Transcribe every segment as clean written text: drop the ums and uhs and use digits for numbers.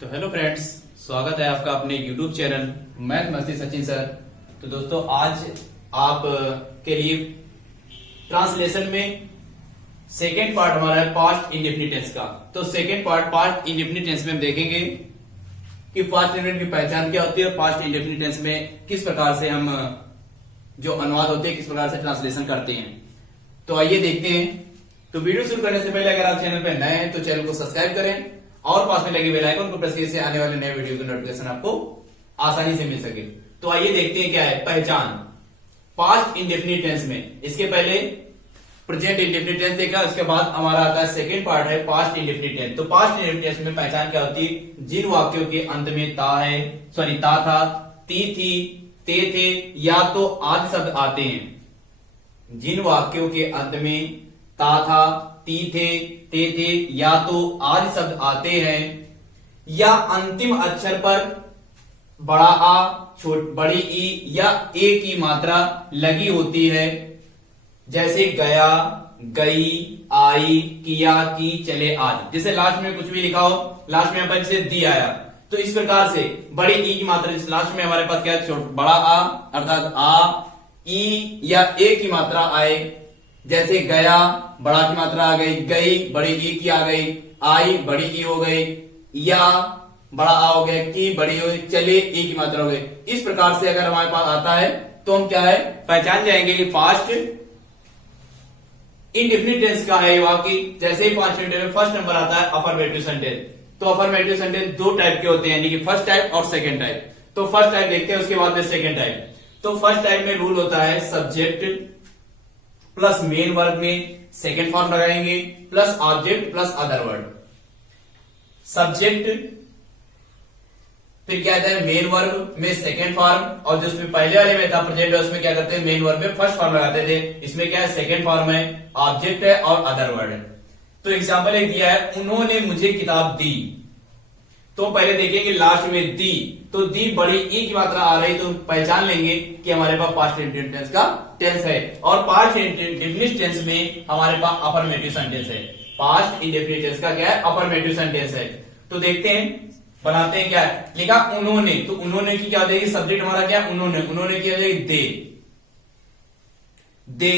तो hello friends, स्वागत है आपका अपने यूट्यूब चैनल मैथ मस्ती सचिन सर। तो दोस्तों, आज आप के लिए ट्रांसलेशन में सेकेंड पार्ट हमारा है पास्ट इंडेफिनिट टेंस का। तो second part past indefinite tense में हम देखेंगे कि पास्ट इंडेफिनिट की पहचान क्या होती है और पास्ट इंडेफिनिट टेंस में किस प्रकार से हम जो अनुवाद होते हैं किस प्रकार से ट्रांसलेशन करते हैं। तो आइए देखते हैं। तो वीडियो शुरू करने से पहले अगर आप चैनल पर नए हैं तो चैनल को सब्सक्राइब करें और पास में लगे बेल आइकन को प्रेस करने से आने वाले नए वीडियो की नोटिफिकेशन आपको आसानी से मिल सके। तो आइए देखते हैं क्या है पहचान पास्ट इंडेफिनिट टेंस में। इसके पहले प्रेजेंट इंडेफिनिट टेंस देखा, उसके बाद हमारा आता है सेकंड पार्ट है पास्ट इंडेफिनिट टेंस। तो पास्ट इंडेफिनिट टेंस में पहचान क्या होती है? जिन वाक्यों के अंत में ता था, ती थी, ते थे या तो आदि शब्द आते हैं। जिन वाक्यों के अंत में ता था, ती थे, ते थे या तो आदि शब्द आते हैं या अंतिम अक्षर पर बड़ा आ, बड़ी ई या ए की मात्रा लगी होती है, जैसे गया, गई, आई, किया, की, चले आदि। जैसे लास्ट में कुछ भी लिखा हो, लास्ट में अपन जैसे दी आया, तो इस प्रकार से बड़ी ई की मात्रा जैसे लास्ट में हमारे पास क्या है बड़ा आ अर्थात आ, ई या ए की मात्रा आए, जैसे गया बड़ा की मात्रा आ गई, गई बड़ी ई की आ गई, आई बड़ी ई हो गई, या बड़ा आ हो गया, की बड़ी हो गई, चले ई की मात्रा हो गई। इस प्रकार से अगर हमारे पास आता है तो हम क्या है पहचान जाएंगे कि पास्ट इंडेफिनिट टेंस का है वाक्य। जैसे ही पास्ट इंडेफिनिट में फर्स्ट नंबर आता है अफर्मेटिव सेंटेंस। तो अफर्मेटिव सेंटेंस दो टाइप के होते हैं, यानी कि फर्स्ट टाइप और सेकेंड टाइप। तो फर्स्ट टाइप देखते हैं, उसके बाद में सेकेंड टाइप। तो फर्स्ट टाइप में रूल होता है सब्जेक्ट प्लस मेन वर्ब में सेकेंड फॉर्म लगाएंगे plus object plus other word. Subject फिर क्या आता है मेन वर्ब में सेकेंड फॉर्म, और जो उसमें पहले वाले में था प्रेजेंट है उसमें क्या करते हैं मेन वर्ब में फर्स्ट फॉर्म लगाते थे। इसमें क्या है सेकेंड फॉर्म है, ऑब्जेक्ट है और अदर वर्ड है। तो एग्जाम्पल एक दिया है, उन्होंने मुझे किताब दी। तो पहले देखेंगे लास्ट में दी, तो दी बड़ी ई की मात्रा आ रही तो पहचान लेंगे कि हमारे पास पास्ट इंडेफिनिट टेंस का टेंस है। और पास्ट इंडेफिनिट टेंस में हमारे पास अफर्मेटिव सेंटेंस है। पास्ट इंडेफिनिट टेंस का क्या है अफर्मेटिव सेंटेंस है। तो देखते हैं बनाते हैं क्या है। लिखा उन्होंने, तो उन्होंने की क्या हो जाएगी सब्जेक्ट हमारा क्या उन्होंने, उन्होंने की हो जाएगी दे।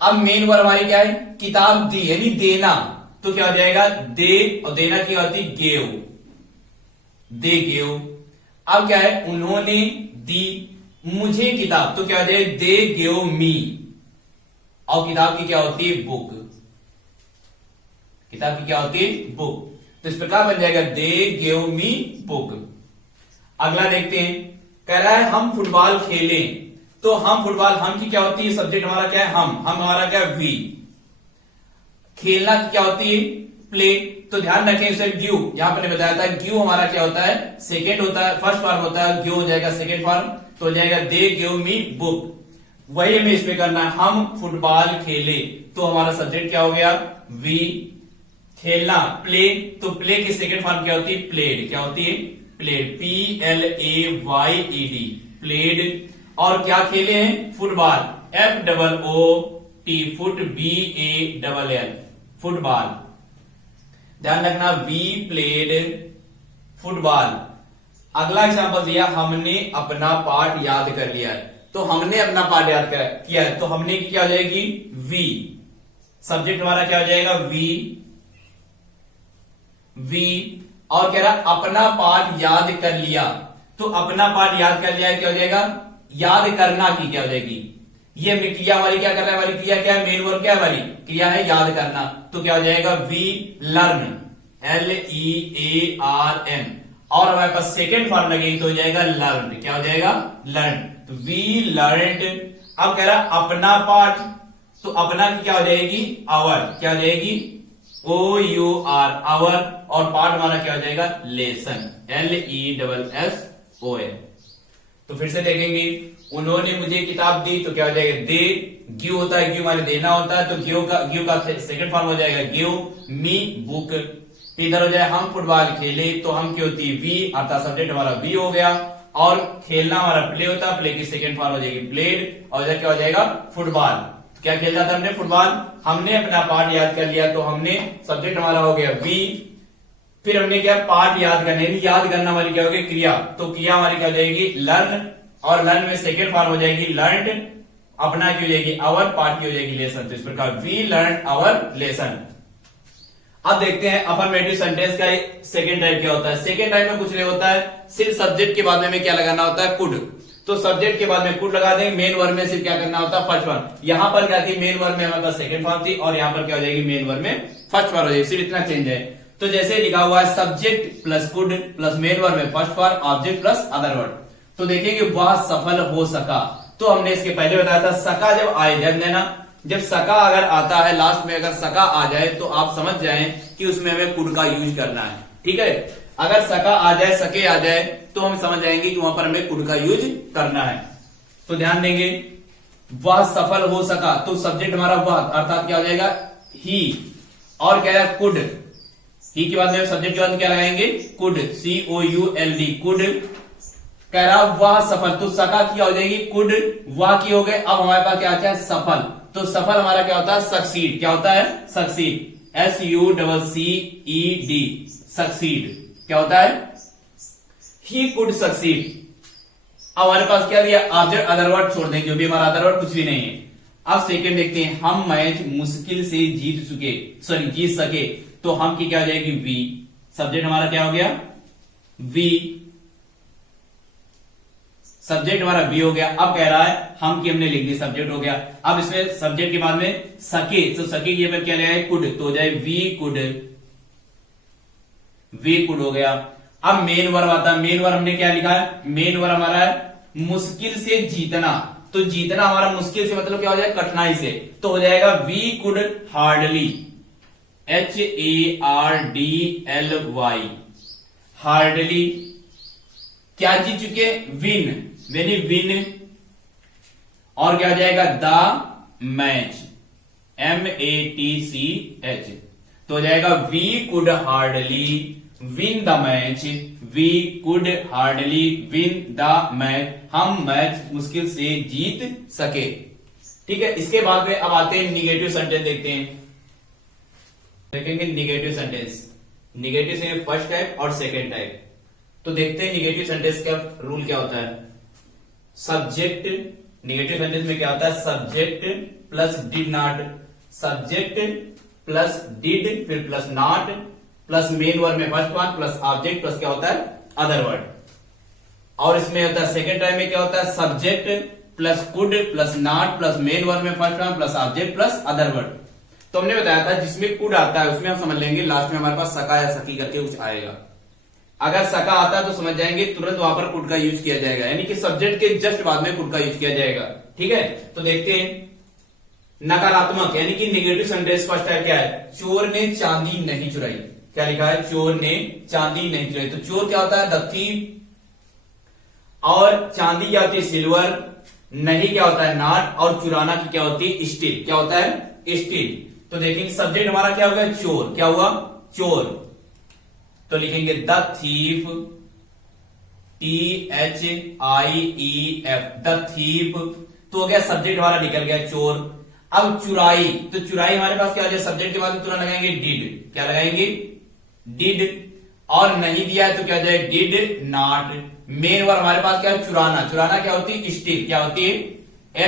अब मेन वर्ब हमारी क्या है किताब दी यानी देना, तो क्या हो जाएगा दे, और देना की होती गेव, दे गेव। अब क्या है उन्होंने दी मुझे किताब, तो क्या हो जाएगा दे गेव मी, और किताब की क्या होती है बुक, किताब की क्या होती है बुक। तो इस प्रकार बन जाएगा दे गेव मी बुक। अगला देखते हैं, कह रहा है हम फुटबॉल खेलें। तो हम फुटबॉल, हम की क्या होती है सब्जेक्ट हमारा क्या है हम हमारा क्या है वी। खेलना की क्या होती है प्ले। तो ध्यान रखें इसे गिव, यहां पर बताया था गिव हमारा क्या होता है सेकेंड होता है, फर्स्ट फॉर्म होता है, गिव हो जाएगा सेकेंड फॉर्म, तो हो जाएगा दे गिव मी बुक। वही हमें इसमें करना है हम फुटबॉल खेले, तो हमारा सब्जेक्ट क्या हो गया वी। खेलना प्ले, तो प्ले की सेकेंड फॉर्म क्या होती है प्लेड, क्या होती है प्लेड, PLAYED प्लेड। और क्या खेले हैं football, FOOT foot BALL football. ध्यान रखना वी प्लेड फुटबॉल। अगला एग्जांपल दिया हमने अपना पाठ याद कर लिया है। तो हमने अपना पाठ याद किया है, तो हमने की क्या हो जाएगी वी, सब्जेक्ट हमारा क्या हो जाएगा वी। और कह रहा अपना पाठ याद कर लिया, तो अपना पाठ याद कर लिया क्या हो जाएगा याद करना की क्या हो जाएगी, ये क्रिया हमारी क्या कर रहा है, हमारी क्रिया क्या है मेन वर्ब क्या है हमारी क्रिया है याद करना, तो क्या हो जाएगा वी लर्न, LEARN। और हमारे पास सेकेंड फॉर्म लगेगी तो हो जाएगा लर्न, क्या हो जाएगा लर्न, तो वी लर्नड। अब कह रहा अपना पाठ, तो अपना की क्या हो जाएगी आवर, क्या हो जाएगी OUR आवर, और पाठ हमारा क्या हो जाएगा लेसन, LESSON। तो फिर से देखेंगे उन्होंने मुझे किताब दी, तो क्या हो जाएगा दे, गिव होता है गिव हमारे देना होता है, तो गिव का सेकंड फॉर्म हो जाएगा गिव मी बुक। इधर हो जाए हम फुटबॉल खेले, तो हम की होती है वी, अर्थात सब्जेक्ट हमारा वी हो गया, और खेलना हमारा प्ले होता है, प्ले की सेकंड फॉर्म हो जाएगी प्लेड, और इधर क्या हो जाएगा फुटबॉल। तो क्या खेलता था हमने फुटबॉल। हमने अपना पाठ याद कर लिया, तो हमने सब्जेक्ट हमारा हो गया वी, फिर हमने क्या पार्ट याद करना, यानी याद करना हमारी क्या होगी क्रिया, तो क्रिया हमारी क्या हो जाएगी लर्न, और लर्न में सेकेंड फॉर्म हो जाएगी लर्न, अपना की हो जाएगी आवर, पार्ट की हो जाएगी लेसन। तो इस प्रकार वी लर्न आवर लेसन। अब देखते हैं अफर्मेटिव सेंटेंस का सेकेंड टाइप क्या होता है। सेकेंड टाइप में कुछ नहीं होता है, सिर्फ सब्जेक्ट के बाद में हमें क्या लगाना होता है कुड, तो सब्जेक्ट के बाद में कुड लगा देंगे। मेन वर्ब में सिर्फ क्या करना होता है फर्स्ट फॉर्म, यहां पर क्या थी मेन वर्ब में हमारे पास सेकंड फॉर्म थी, और यहां पर क्या हो जाएगी मेन वर्ब में फर्स्ट फॉर्म हो जाएगी, सिर्फ इतना चेंज है। तो जैसे लिखा हुआ है subject plus could plus main verb में first form object plus other word. तो देखिए कि वह सफल हो सका, तो हमने इसके पहले बताया था सका जब आए, ध्यान देना जब सका अगर आता है लास्ट में अगर सका आ जाए तो आप समझ जाएं कि उसमें हमें कुड का यूज करना है, ठीक है। अगर सका आ जाए सके आ जाए तो हम समझ जाएंगे कि वहां पर हमें कुड का यूज करना है। तो ध्यान देंगे वह सफल हो सका, तो सब्जेक्ट हमारा वह अर्थात क्या हो जाएगा ही, और कह रहा है कुड, ही के बाद में सब्जेक्ट के बाद क्या लगाएंगे कुड, COULD कुड, कह रहा वह सफल, तो सका क्या हो जाएगी कुड, वह की हो गए। अब हमारे पास क्या आता है सफल, तो सफल हमारा क्या होता है सक्सीड, क्या होता है सक्सीड, SUCCED सक्सीड क्या होता है, ही कुड सक्सीड। अब हमारे पास क्या दिया ऑब्जेक्ट अदर वर्ड छोड़ देंगे, जो भी हमारा अदर वर्ड कुछ भी नहीं है। अब सेकंड देखते हैं, हम मैच मुश्किल से जीत सके, तो हम की क्या हो जाएगी वी, सब्जेक्ट हमारा क्या हो गया वी, सब्जेक्ट हमारा वी हो गया। अब कह रहा है हम की हमने लिख दी, सब्जेक्ट हो गया। अब इसमें सब्जेक्ट के बाद में सके, तो सके के बाद क्या ले आए कुड, तो हो जाए वी कुड हो गया। अब मेन वर्ब आता है, मेन वर्ब हमने क्या लिखा है, मेन वर्ब हमारा है मुश्किल से जीतना, तो जीतना हमारा मुश्किल से मतलब क्या हो जाएगा कठिनाई से, तो हो जाएगा we could hardly, HARDLY hardly. क्या जीत चुके विन, वेनी विन, और क्या हो जाएगा द मैच, MATCH, तो हो जाएगा we could hardly win the match, we could hardly win the match, हम मैच मुश्किल से जीत सके, ठीक है। इसके बाद में अब आते हैं निगेटिव सेंटेंस, देखते हैं, देखेंगे निगेटिव सेंटेंस। निगेटिव से फर्स्ट टाइप और सेकेंड टाइप, तो देखते हैं निगेटिव सेंटेंस का रूल क्या होता है। सब्जेक्ट, निगेटिव सेंटेंस में क्या होता है subject plus did not, subject plus did फिर plus not plus main word में first one plus object plus क्या होता है अदर वर्ड। और इसमें होता है सेकेंड टाइम में क्या होता है subject plus could plus not plus main word में first one plus object plus other word. तो हमने बताया था जिसमें कुड आता है उसमें हम समझ लेंगे लास्ट में हमारे पास सका या सकी करके कुछ आएगा। अगर सका आता है तो समझ जाएंगे तुरंत वहां पर कुड का यूज किया जाएगा, यानी कि सब्जेक्ट के जस्ट बाद में कुड का यूज किया जाएगा, ठीक है। तो देखते हैं नकारात्मक यानी कि नेगेटिव सेंटेंस फर्स्ट टाइप क्या है, चोर ने चांदी नहीं चुराई, क्या लिखा है चोर ने चांदी नहीं चुराई, तो चोर क्या होता है द थीफ, और चांदी क्या होती है सिल्वर, नहीं क्या होता है नॉट, और चुराना की क्या होती है स्टील, क्या होता है स्टील। तो देखेंगे सब्जेक्ट हमारा क्या हो गया चोर, क्या हुआ चोर, तो लिखेंगे the thief, THIEF the thief, तो हो गया सब्जेक्ट हमारा निकल गया चोर। अब चुराई, तो चुराई हमारे पास क्या हो जाए सब्जेक्ट के बाद में तुरंत लगाएंगे डिड, क्या लगाएंगे डिड, और नहीं दिया है तो क्या हो जाए डिड नॉट। मेन वर्ड हमारे पास क्या है चुराना, चुराना क्या होती है स्टील, क्या होती है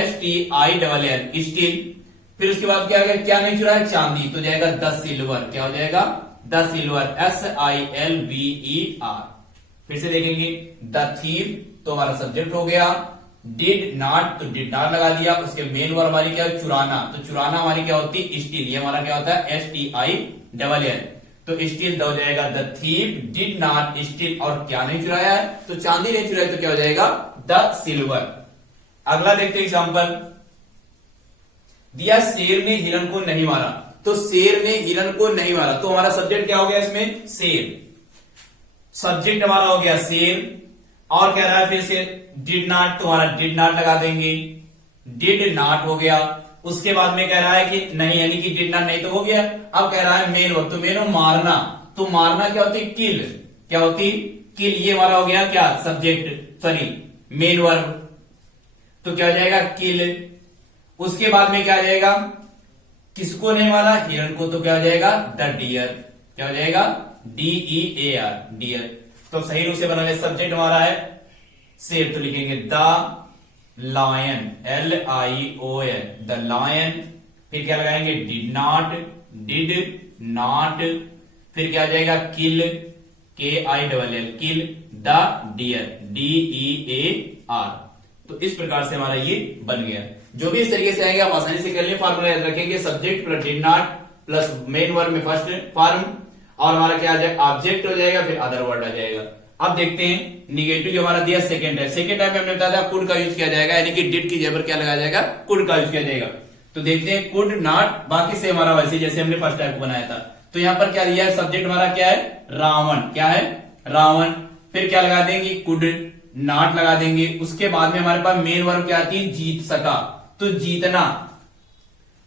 STILL स्टील। फिर उसके बाद क्या हो गया क्या नहीं चुराया चांदी, तो जाएगा द सिल्वर, क्या हो जाएगा द सिल्वर SILVER। फिर से देखेंगे द थीफ, तो हमारा सब्जेक्ट हो गया, डिड नॉट तो डिड नॉट लगा दिया, उसके मेन वर्ड हमारी क्या है चुराना, तो चुराना हमारी क्या होती है स्टील, ये हमारा क्या होता है STILL, तो स्टील हो जाएगा the thief did not steel, और क्या नहीं चुराया है तो चांदी नहीं चुराई, तो क्या हो जाएगा द सिल्वर। अगला देखते हैं एग्जाम्पल दिया, शेर ने हिरण को नहीं मारा, तो शेर ने हिरण को नहीं मारा, तो हमारा सब्जेक्ट क्या हो गया इसमें शेर, सब्जेक्ट हमारा हो गया शेर, और कह रहा है फिर से डिड नॉट, तो हमारा डिड नॉट लगा देंगे, डिड नॉट हो गया। उसके बाद में कह रहा है कि नहीं, यानी कि डिड नॉट नहीं तो हो गया। अब कह रहा है मेन वर्ब, तो मेन वर्ब मारना, तो मारना क्या होती है किल, क्या होती किल, ये हमारा हो गया क्या सब्जेक्ट सॉरी मेन वर्ब, तो क्या हो जाएगा किल। उसके बाद में क्या आ जाएगा किसको नहीं मारा हिरण को, तो क्या हो जाएगा द डियर, क्या हो जाएगा DEAR, डियर। तो सही रूप से बनाने सब्जेक्ट हमारा है शेर, तो लिखेंगे the lion, LION, the lion. फिर क्या लगाएंगे, डिड नॉट, फिर क्या आ जाएगा, kill, KILL, kill the deer, DEAR। तो इस प्रकार से हमारा ये बन गया। जो भी इस तरीके से आएंगे आप आसानी से कर लें। फार्मूला याद रखेंगे, subject plus did not plus main verb में फर्स्ट फॉर्म, और हमारा क्या आ जाएगा, ऑब्जेक्ट हो जाएगा, फिर अदर वर्ड आ जाएगा। अब देखते हैं निगेटिव जो हमारा दिया सेकंड है। सेकंड टाइम में हमने बताया था कुड का यूज किया जाएगा, यानी कि डिड की जगह पर क्या लगाया जाएगा, कुड का यूज किया जाएगा। तो देखते हैं कुड नॉट, बाकी से हमारा वैसे जैसे हमने फर्स्ट टाइम को बनाया था। तो यहां पर क्या दिया है, सब्जेक्ट हमारा क्या है, रावण, क्या है, रावण। फिर क्या लगा देंगे, कुड नॉट लगा देंगे। उसके बाद में हमारे पास मेन वर्ब क्या आती है, जीत सका, तो जीतना।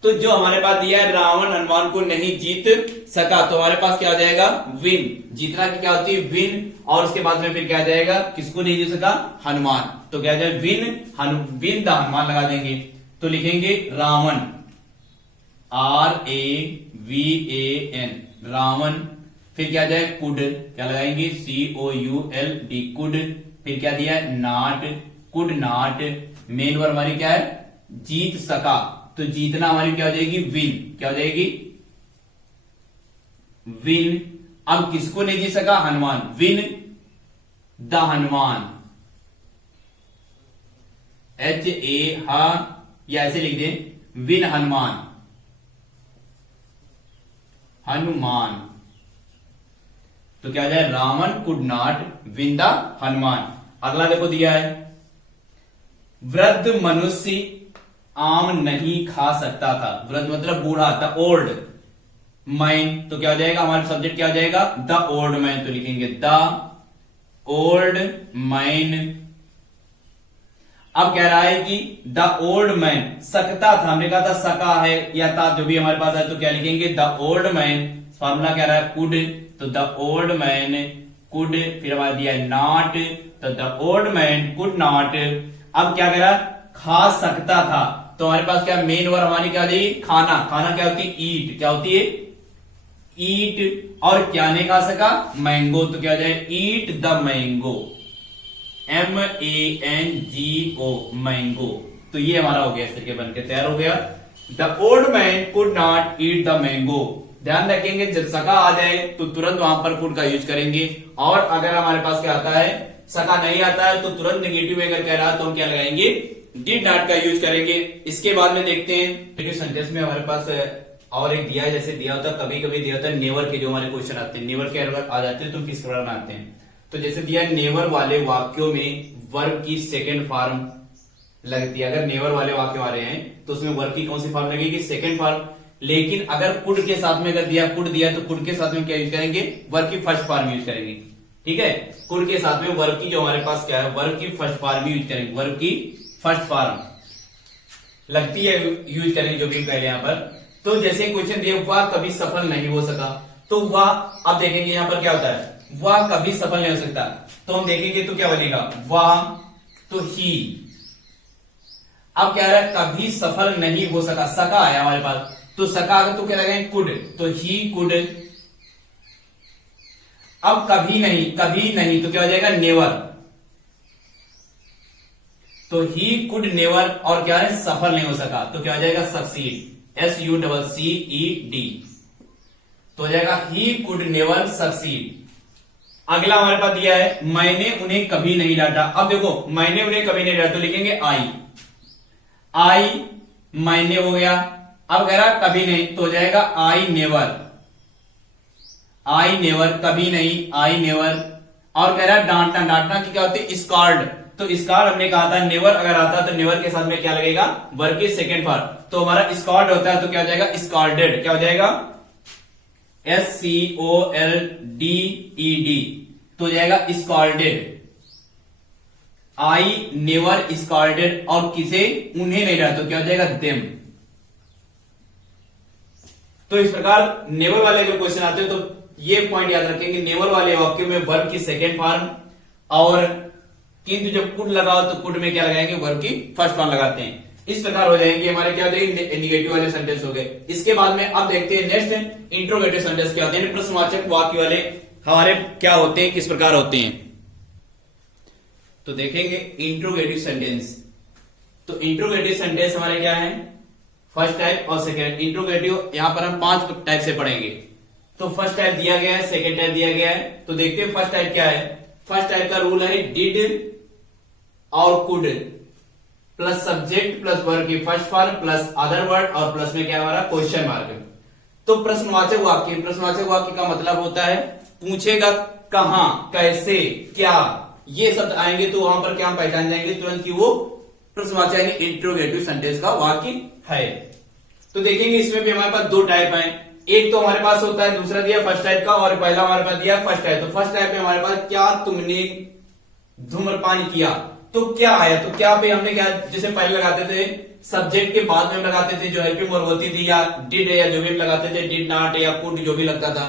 तो जो हमारे पास दिया है रावण हनुमान को नहीं जीत सका, तो हमारे पास क्या आ जाएगा, विन। जीतना की क्या होती है, विन, और उसके बाद में फिर क्या आ जाएगा, किसको नहीं जीत सका, हनुमान। तो क्या आ जाएगा, विन द हनुमान लगा देंगे। तो लिखेंगे रावण, RAVAN, रावण। फिर क्या आ जाएगा, कुड, क्या लगाएंगे, COULD, कुड। फिर क्या दिया है, not, could not. Main verb हमारी क्या है, जीत सका, तो जीतना हमारी क्या हो जाएगी, विन, क्या हो जाएगी, विन। अब किसको नहीं जीत सका, Hanuman, win the Hanuman, HA, या ऐसे लिख दें, विन हनुमान, हनुमान। तो क्या हो जाए, Ravan could not win the Hanuman. अगला देखो दिया है, वृद्ध मनुष्य आम नहीं खा सकता था। वृद्ध मतलब बूढ़ा था, ओल्ड मैन। तो क्या हो जाएगा, हमारा सब्जेक्ट क्या हो जाएगा, द ओल्ड मैन। तो लिखेंगे द ओल्ड मैन। अब कह रहा है कि द ओल्ड मैन सकता था, हमने कहा था सका है या था, जो भी हमारे पास है, तो क्या लिखेंगे, द ओल्ड मैन। फॉर्मूला कह रहा है कुड, तो द ओल्ड मैन कुड। फिर हमारा दिया है नॉट, तो the old man could not. अब क्या कह रहा है, खा सकता था, तो हमारे पास क्या मेन वर्ब हमारी क्या हो जाएगी, खाना। खाना क्या होती है, ईट, क्या होती है, ईट। और क्या नहीं खा सका, मैंगो। तो क्या हो जाए, eat the mango, MANGO, mango. तो ये हमारा हो गया, इस तरीके बनकर तैयार हो गया, the old man could not eat the mango. ध्यान रखेंगे, जब सका आ जाए तो तुरंत वहां पर कुड का यूज करेंगे, और अगर हमारे पास क्या आता है, सका नहीं आता है, तो तुरंत नेगेटिव अगर कह रहा है तो हम क्या लगाएंगे, डिड नॉट का यूज करेंगे। इसके बाद में देखते हैं सेंटेंस में हमारे पास और एक दिया है, जैसे दिया होता है, कभी कभी दिया होता है नेवर के जो हमारे क्वेश्चन आते हैं, नेवर के अगर आ जाते हैं तो किस प्रकार बनाते हैं। तो जैसे दिया है, नेवर वाले वाक्यों में वर्ब की सेकंड फॉर्म लगती है। अगर नेवर वाले वाक्य आ रहे हैं तो उसमें वर्ब की कौन सी फॉर्म लगेगी, सेकंड फॉर्म। लेकिन अगर कुड के साथ में अगर दिया, कुड दिया, तो कुड के साथ में क्या यूज करेंगे, वर्ब की फर्स्ट फॉर्म यूज करेंगे। ठीक है, कुड के साथ में वर्ब की जो हमारे पास क्या है, वर्ब की फर्स्ट फॉर्म यूज करेंगे, वर्ब की फर्स्ट फॉर्म लगती है, यूज करेंगे जो भी पहले यहां पर। तो जैसे क्वेश्चन दिया, वह कभी सफल नहीं हो सका, तो वह, अब देखेंगे यहां पर क्या होता है, वह कभी सफल नहीं हो सकता, तो हम देखेंगे तो क्या बनेगा, वह, तो ही। अब क्या रहा है, कभी सफल नहीं हो सका, सका है हमारे पास, तो सका तो क्या लगाएंगे, कुड, तो ही कुड। अब कभी नहीं तो क्या हो जाएगा, नेवर, तो ही कुड नेवर। और क्या है, सफल नहीं हो सका, तो क्या हो जाएगा, सक्सीड, SUCCED। तो हो जाएगा ही कुड नेवर सक्सीड। अगला हमारे पास दिया है, मैंने उन्हें कभी नहीं डांटा। अब देखो, मैंने उन्हें कभी नहीं डांटा, तो लिखेंगे आई, मैंने हो गया। अब कह रहा कभी नहीं, तो हो जाएगा आई नेवर, कभी नहीं, आई नेवर। और कह रहा है डांटना की क्या होती है, स्कॉल्ड, तो स्कॉल्ड हमने कहा था नेवर अगर आता तो नेवर के साथ में क्या लगेगा, वर्ब की सेकंड फॉर्म। तो हमारा स्कॉल्ड होता है, तो क्या हो जाएगा, स्कॉल्डेड, क्या हो जाएगा, SCOLDED, तो हो जाएगा स्कॉल्डेड। आई नेवर स्कॉल्डेड, और किसे, उन्हें नहीं डांटा, तो क्या हो जाएगा, देम। तो इस प्रकार नेवर वाले जो क्वेश्चन आते हैं, तो ये पॉइंट याद रखेंगे, नेवर वाले वाक्यों में वर्ब की सेकेंड फॉर्म, और किंतु जब कुड लगाओ तो कुड में क्या लगाएंगे, वर्ब की फर्स्ट फॉर्म लगाते हैं। इस प्रकार हो जाएंगे हमारे क्या होते हैं, निगेटिव वाले सेंटेंस हो गए। इसके बाद में अब देखते हैं नेक्स्ट इंट्रोगेटिव सेंटेंस क्या होते हैं, प्रश्नवाचक वाक्य वाले हमारे क्या होते हैं, किस प्रकार होते हैं। तो देखेंगे इंट्रोगेटिव सेंटेंस। तो इंट्रोगेटिव सेंटेंस हमारे क्या है, फर्स्ट टाइप और सेकेंड। इंट्रोगेटिव यहां पर हम 5 टाइप से पढ़ेंगे। तो फर्स्ट टाइप दिया गया है, सेकेंड टाइप दिया गया है। तो देखते हैं फर्स्ट टाइप क्या है। फर्स्ट टाइप का रूल है डिड और could plus subject plus verb की first form plus other word और प्लस में क्या हमारा क्वेश्चन मार्क। तो प्रश्नवाचक वाक्य, प्रश्नवाचक वाक्य का मतलब होता है पूछेगा कहां, कैसे, क्या, ये शब्द आएंगे तो वहां पर क्या हम पहचान जाएंगे तुरंत कि वो प्रश्नवाचक यानी इंट्रोगेटिव सेंटेंस का वाक्य है। तो देखेंगे इसमें भी हमारे पास 2 टाइप है। एक तो हमारे पास होता है, दूसरा दिया फर्स्ट टाइप का और पहला हमारे पास दिया फर्स्ट टाइप। तो फर्स्ट टाइप में हमारे पास क्या तुमने धूम्रपान किया, तो क्या आया। तो क्या पे हमने क्या जैसे पहले लगाते थे सब्जेक्ट के बाद में हम लगाते थे जो हेल्पिंग वर्ब होती थी, या डिड या जो भी लगाते थे, डिड नॉट या कुड जो भी लगता था।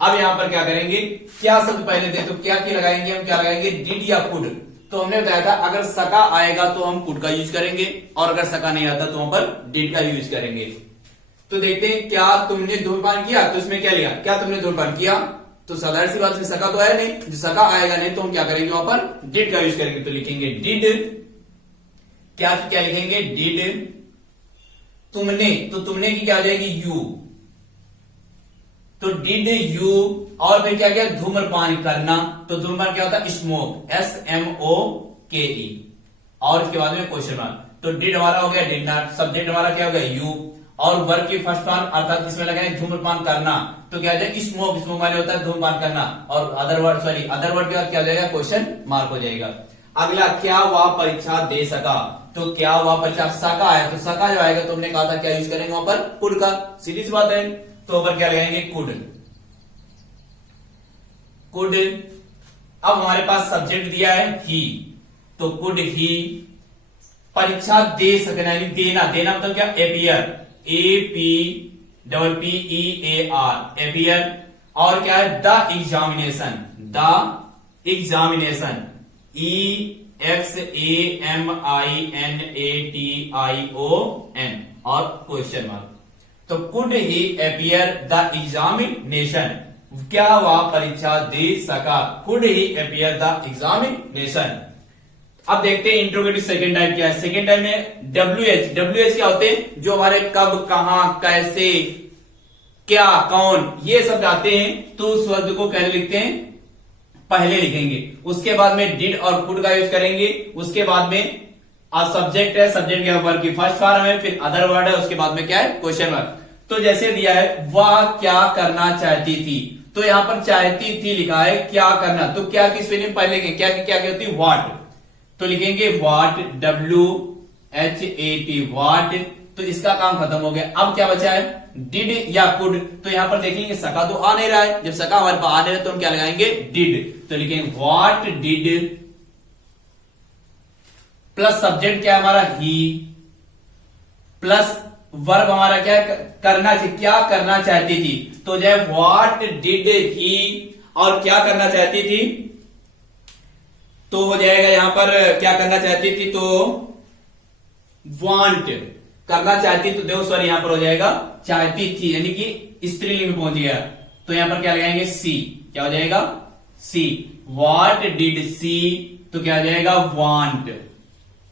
अब यहां पर क्या करेंगे, क्या शब्द पहले थे तो क्या की लगाएंगे, हम क्या लगाएंगे डिड या कुड। तो हमने बताया था अगर सका आएगा तो हम कुड का यूज करेंगे और अगर सका नहीं आता तो वहां पर डिड का यूज करेंगे। तो देखते हैं क्या तुमने धूम्रपान किया, तो इसमें क्या लिया, क्या तुमने धूम्रपान किया। तो साधारण सी बात से सका तो आया नहीं, जो सका आएगा नहीं तो हम क्या करेंगे वहां पर डिड का यूज करेंगे। तो लिखेंगे डिड, क्या क्या लिखेंगे डिड। तुमने, तो तुमने की क्या हो जाएगी यू। तो डिड यू और फिर क्या क्या धूम्रपान करना। तो धूम्रपान क्या होता है स्मोक, SMOKE और इसके बाद में क्वेश्चन मार्क। तो डिड हमारा हो गया डिड नॉट, सब्जेक्ट हमारा क्या हो गया यू और वर्ब की फर्स्ट फॉर्म अर्थात किसमें लगाएंगे धूम्रपान करना। तो क्या हो जाएगा स्मोक, स्मोक वाले होता है धूम्रपान करना और अदर वर्ड अदर वर्ड के बाद क्या हो जाएगा क्वेश्चन मार्क हो जाएगा। अगला क्या वह परीक्षा दे सका। तो क्या वह परीक्षा सका आया, तो सका जो आएगा तो हमने कहा था क्या यूज करेंगे वहां पर कुड का, सीधी सी बात है। तो ऊपर क्या लगाएंगे कुड, कुड। अब हमारे पास सब्जेक्ट दिया है ही, तो कुड ही परीक्षा दे सकना यानी देना, देना मतलब क्या एपियर, APPEAR एपियर। और क्या है the examination, the examination EXAMINATION और क्वेश्चन मार्क। तो could he appear the examination, क्या वह परीक्षा दे सका, could he appear the examination. अब देखते हैं इंट्रोगेटिव सेकंड टाइप क्या है। सेकंड टाइप में WH, WH क्या होते हैं जो हमारे कब, कहां, कैसे, क्या, कौन ये शब्द आते हैं। तो उस शब्द को पहले लिखते हैं, पहले लिखेंगे, उसके बाद में डिड और कुड का यूज करेंगे, उसके बाद में सब्जेक्ट है, सब्जेक्ट के वर्ब की फर्स्ट फॉर्म है, फिर अदर वर्ड है, उसके बाद में क्या है क्वेश्चन मार्क। तो जैसे दिया है वह क्या करना चाहती थी, तो यहां पर चाहती थी लिखा है क्या करना। तो क्या की स्पेलिंग पहले क्या क्या होती है व्हाट, तो लिखेंगे व्हाट WHAT व्हाट। तो इसका काम खत्म हो गया। अब क्या बचा है डिड या कुड। तो यहां पर देखेंगे सका तो आ नहीं रहा है, जब सका हमारे पास आ नहीं रहा तो हम क्या लगाएंगे डिड। तो लिखेंगे व्हाट डिड प्लस सब्जेक्ट क्या है हमारा ही प्लस वर्ब हमारा क्या है करना चाहिए, क्या करना चाहती थी। तो जो है व्हाट डिड ही और क्या करना चाहती थी तो हो जाएगा यहां पर क्या करना चाहती थी तो वांट, करना चाहती तो देखो सॉरी यहां पर हो जाएगा चाहती थी यानी कि स्त्रीलिंग में पहुंच गया। तो यहां पर क्या लगाएंगे सी, क्या हो जाएगा सी। व्हाट डिड सी तो क्या हो जाएगा वांट,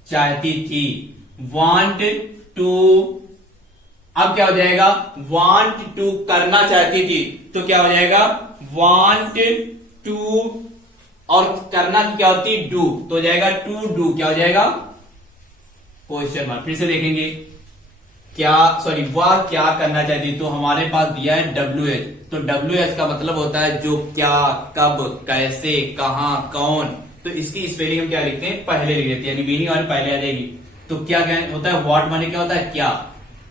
चाहती थी, वांट टू। अब क्या हो जाएगा वांट टू करना चाहती थी तो क्या हो जाएगा वांट टू और करना क्या होती डू तो हो जाएगा टू डू, क्या हो जाएगा क्वेश्चन मार्क। फिर से देखेंगे क्या सॉरी वह क्या करना चाहती। तो हमारे पास दिया है WH, तो WH का मतलब होता है जो क्या, कब, कैसे, कहां, कौन। तो इसकी स्पेलिंग हम क्या लिखते हैं पहले लिख देते हैं यानी मीनिंग वाली पहले आ जाएगी। तो क्या क्या होता है व्हाट माने क्या होता है क्या।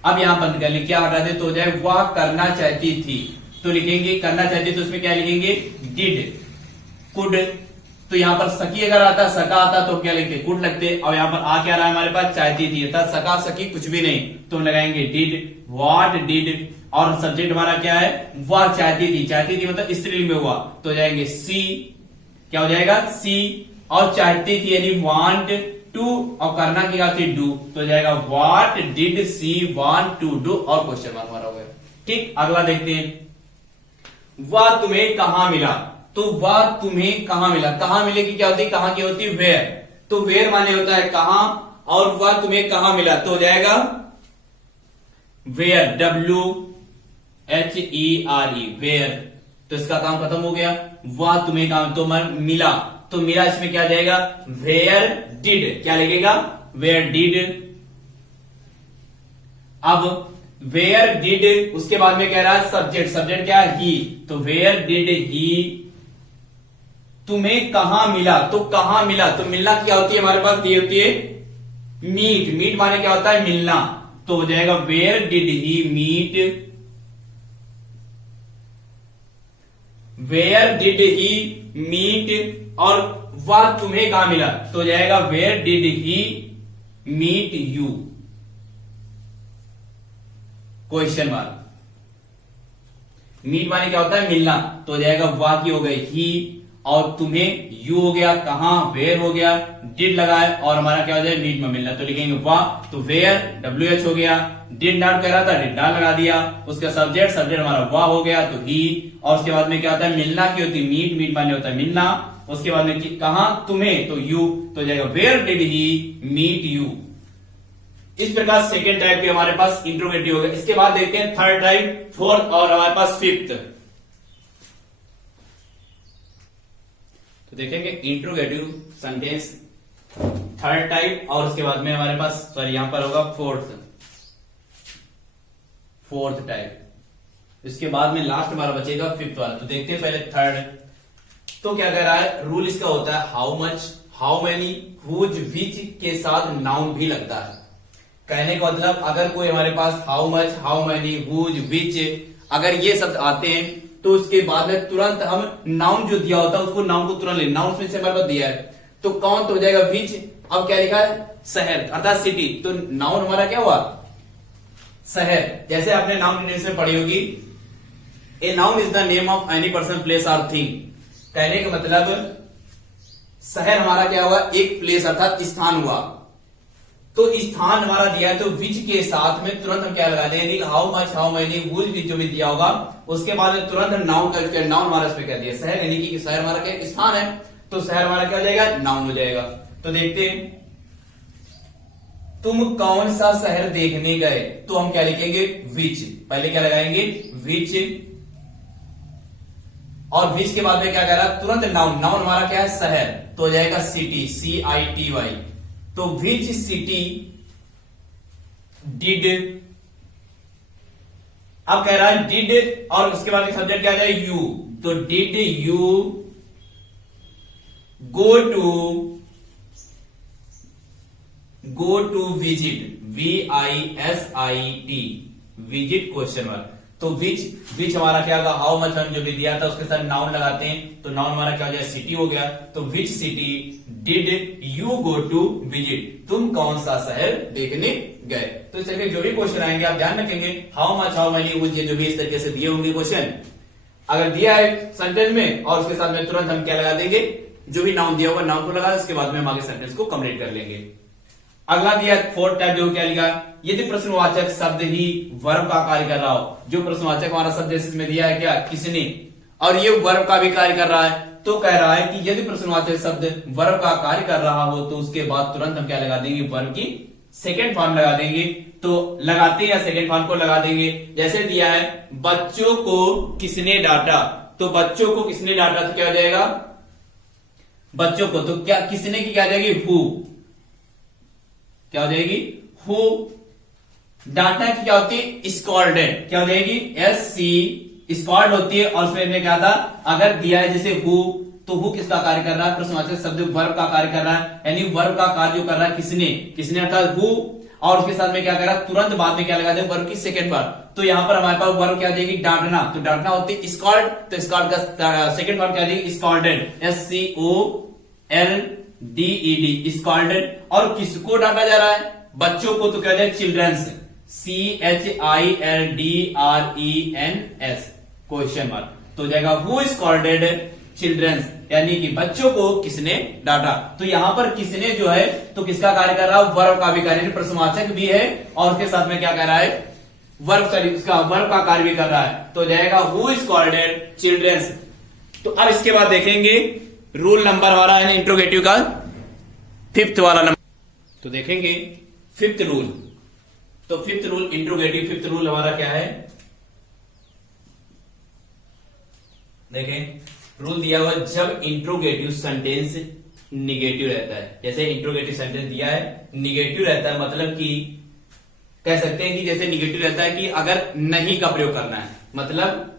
अब यहां बंद कर ले क्या हटा दे तो हो जाए वह करना चाहती थी। तो लिखेंगे करना चाहती तो उसमें क्या लिखेंगे डिड, कुड। तो यहां पर सकी अगर आता सका आता तो क्या लिखते कुड लगते। और यहां पर आ क्या रहा है हमारे पास चाहती थी, था सका सकी कुछ भी नहीं तो लगाएंगे डिड, व्हाट डिड। और सब्जेक्ट हमारा क्या है वह चाहती थी, चाहती थी मतलब स्त्रीलिंग में हुआ तो जाएंगे सी, क्या हो जाएगा सी। और चाहती थी यानी वांट टू और करना क्या थी डू तो जाएगा what did she want to do और क्वेश्चन मार्क हमारा हो गया। ठीक, अगला देखते हैं वह तुम्हें कहां मिला। तो वह तुम्हें कहां मिला। कहां मिले की क्या होती है, कहां की होती है वेयर। तो वेयर माने होता है कहां, और वह तुम्हें कहां मिला तो हो जाएगा वेयर, WHERE, वेयर। तो इसका काम खत्म हो गया। वह तुम्हें काम तो मिला, तो मिला इसमें क्या जाएगा, वेयर डिड, क्या लगेगा, वेयर डिड। अब वेयर डिड, उसके बाद में कह रहा है सब्जेक्ट, सब्जेक्ट क्या है, ही। तो वेयर डिड ही तुम्हें कहां मिला, तो कहां मिला, तो मिलना क्या होती है हमारे पास दी होती है मीट। मीट माने क्या होता है, मिलना। तो हो जाएगा where did he meet, where did he meet, और वह तुम्हें कहां मिला तो हो जाएगा where did he meet you, question mark. Meet माने क्या होता है, मिलना। तो हो जाएगा वाह की हो गई ही, और तुम्हें यू हो गया, कहां वेयर हो गया, डिड लगाए, और हमारा क्या हो जाएगा मीट में मिलना। तो लिखेंगे वाह, तो वेयर WH हो गया, डिड नॉट कह रहा था डिड नॉट लगा दिया, उसका सब्जेक्ट, सब्जेक्ट हमारा वाह हो गया तो ही, और उसके बाद में क्या होता है मिलना की होती है मीट, मीट माने होता है मिलना, उसके बाद में कहां तुम्हें तो यू, तो हो जाएगा where did he meet you. इस प्रकार सेकेंड टाइप के हमारे पास इंट्रोगेटिव हो गया। इसके बाद देखते हैं थर्ड टाइप, फोर्थ और हमारे पास फिफ्थ। तो देखेंगे इंट्रोगेटिव सेंटेंस थर्ड टाइप, और उसके बाद में हमारे पास सॉरी यहां पर होगा फोर्थ टाइप। इसके बाद में लास्ट हमारा बचेगा फिफ्थ वाला। तो देखते हैं पहले थर्ड। तो क्या कह रहा है, रूल इसका होता है how much, how many, whose, which के साथ नाउन भी लगता है। कहने का मतलब अगर कोई हमारे पास how much, how many, whose, which अगर ये शब्द आते हैं तो उसके बाद में तुरंत हम नाउन जो दिया होता है उसको नाउन को तुरंत ले, नाउन में से हमारे पास दिया है तो कौन, तो हो जाएगा विच। अब क्या लिखा है, शहर अर्थात सिटी, तो नाउन हमारा क्या हुआ, शहर। जैसे आपने नाउन में पढ़ी होगी, a noun is the name of any person, place और थिंग। कहने का मतलब शहर हमारा क्या हुआ, एक प्लेस अर्थात स्थान हुआ। तो स्थान हमारा दिया है तो विच के साथ में तुरंत हम क्या लगा देंगे, how much, how many, whose, which जो भी दिया होगा उसके बाद में तुरंत नाउन का, नाउन हमारा इस पे क्या दिया, शहर, यानी कि शहर हमारा क्या स्थान है, तो शहर हमारा क्या हो जाएगा, नाउन हो जाएगा। तो देखते हैं, तुम कौन सा शहर देखने गए, तो हम क्या लिखेंगे, विच। पहले क्या लगाएंगे, विच, और विच के बाद में क्या कह रहा है, तुरंत नाउन, नाउन हमारा क्या है, शहर, तो हो जाएगा सिटी, CITY। तो विच सिटी डिड, अब कह रहा है डिड, और उसके बाद सब्जेक्ट क्या आ जाए, यू। तो did you go to visit, VISIT, visit, question mark. तो विच हमारा क्या होगा, हाउ मच हम जो भी दिया था उसके साथ नाउन लगाते हैं, तो नाउन हमारा क्या हो जाए, सिटी हो गया। तो which city did you go to visit, तुम कौन सा शहर देखने गए। तो इस तरीके जो भी क्वेश्चन आएंगे आप ध्यान रखेंगे, how much, how many, whose, ये जो भी इस तरीके से दिए होंगे क्वेश्चन, अगर दिया है सेंटेंस में और उसके साथ में तुरंत हम क्या लगा देंगे, जो भी नाउन दिया होगा नाउन को लगा, उसके बाद में हम आगे सेंटेंस को कंप्लीट कर लेंगे। अगला दिया फोर्थ टाइप जो क्या लिखा, यदि प्रश्नवाचक शब्द ही वर्ब का कार्य कर रहा हो। जो प्रश्नवाचक हमारा शब्द इसमें दिया है क्या, किसने, और ये वर्ब का भी कार्य कर रहा है, तो कह रहा है कि यदि प्रश्नवाचक शब्द वर्ब का कार्य कर रहा हो तो उसके बाद तुरंत हम क्या लगा देंगे, वर्ब की सेकेंड फॉर्म लगा देंगे। तो लगाते हैं या सेकेंड फॉर्म को लगा देंगे। जैसे दिया है, बच्चों को किसने डांटा, तो बच्चों को किसने डांटा, तो क्या हो जाएगा, बच्चों को, तो क्या किसने की क्या आ जाएगी, हु, क्या हो जाएगी, हु। डांटा की क्या होती है, स्कॉल्डेड, क्या हो जाएगी, SC, स्कॉल्ड होती है। और उसमें क्या था, अगर दिया है जैसे हु, तो हु किसका कार्य कर रहा है, प्रश्नवाचक शब्द वर्ब का कार्य कर रहा है, यानी वर्ब का कार्य जो कर रहा है किसने, किसने अर्थात हु, और उसके साथ में क्या कर रहा है, तुरंत बाद में क्या लगा दे, वर्ब की सेकंड फॉर्म। तो यहां पर हमारे पास वर्ब क्या आ जाएगी, डांटना, तो डांटना होती है स्कॉल्ड, तो स्कॉल्ड का सेकंड फॉर्म क्या आ जाएगी, स्कॉल्डेड, SCOLDED, स्कॉल्डेड। और किसको डांटा जा रहा है, बच्चों को, तो क्या जाए, चिल्ड्रंस, CHILDRENS, क्वेश्चन मार्क। तो हो जाएगा हु स्कॉल्डेड चिल्ड्रंस, यानी कि बच्चों को किसने डांटा। तो यहां पर किसने जो है तो किसका कार्य कर रहा है, वर्ब का भी कार्य, प्रश्नवाचक भी है और उसके साथ में क्या कर रहा है, वर्ब, सॉरी उसका वर्ब का कार्य भी कर रहा है। तो हो जाएगा हु स्कॉल्डेड चिल्ड्रंस। तो अब इसके बाद देखेंगे रूल नंबर हमारा है ना इंट्रोगेटिव का 5th वाला नंबर। तो देखेंगे 5th रूल। तो 5th rule interrogative 5th rule हमारा क्या है, देखें रूल दिया हुआ जब इंट्रोगेटिव सेंटेंस निगेटिव रहता है, जैसे इंट्रोगेटिव सेंटेंस दिया है निगेटिव रहता है, मतलब कि कह सकते हैं कि जैसे निगेटिव रहता है कि अगर नहीं का प्रयोग करना है, मतलब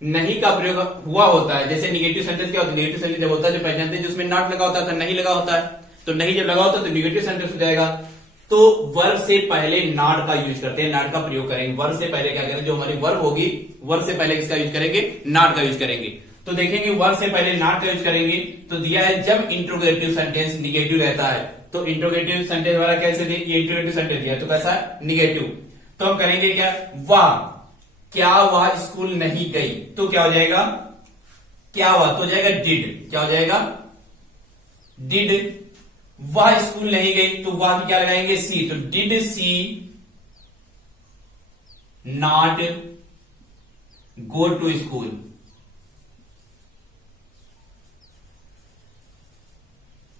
नहीं का प्रयोग हुआ होता है। जैसे निगेटिव सेंटेंस क्या होता है, निगेटिव सेंटेंस जब होता है जो पहचानते हैं जिसमें नॉट लगा होता है, नहीं लगा होता है, तो नहीं जब लगा होता है तो निगेटिव सेंटेंस हो जाएगा। तो वर्ब से पहले नॉट का यूज करते हैं, नॉट का प्रयोग करेंगे। वर्ब से पहले क्या करेंगे, जो हमारी वर्ब होगी वर्ब से पहले किसका यूज करेंगे, नॉट का यूज करेंगे। तो देखेंगे वर्ब से पहले नॉट का यूज करेंगे। तो दिया है जब इंट्रोगेटिव सेंटेंस निगेटिव रहता है, तो इंट्रोगेटिव सेंटेंस वाला कैसे दिया, ये इंट्रोगेटिव सेंटेंस दिया है तो कैसा निगेटिव। तो हम करेंगे क्या, वाह क्या वह स्कूल नहीं गई, तो क्या हो जाएगा, क्या हुआ तो हो जाएगा डिड, क्या हो जाएगा डिड। वह स्कूल नहीं गई तो वह की क्या लगाएंगे सी, तो did she not go to school.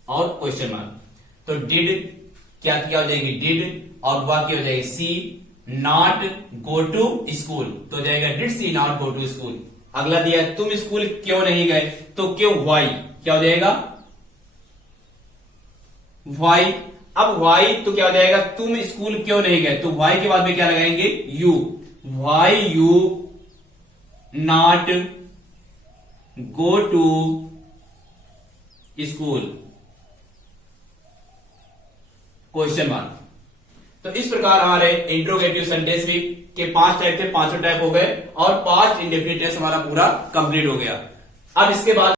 और क्वेश्चन मार्क, तो डिड क्या हो जाएगी डिड, और वह क्या हो जाएगी she not go to school, तो हो जाएगा did she not go to school. अगला दिया तुम स्कूल क्यों नहीं गए, तो क्यों वाई, क्या हो जाएगा वाई। अब वाई तो क्या हो जाएगा, तुम स्कूल क्यों नहीं गए, तो वाई के बाद में क्या लगाएंगे you, why you not go to school, question mark. तो इस प्रकार हमारे इंट्रोगेटिव सेंटेंस भी के 5 टाइप थे, 5 टाइप हो गए और 5 इंडेफिनिट टेंस हमारा पूरा कंप्लीट हो गया। अब इसके बाद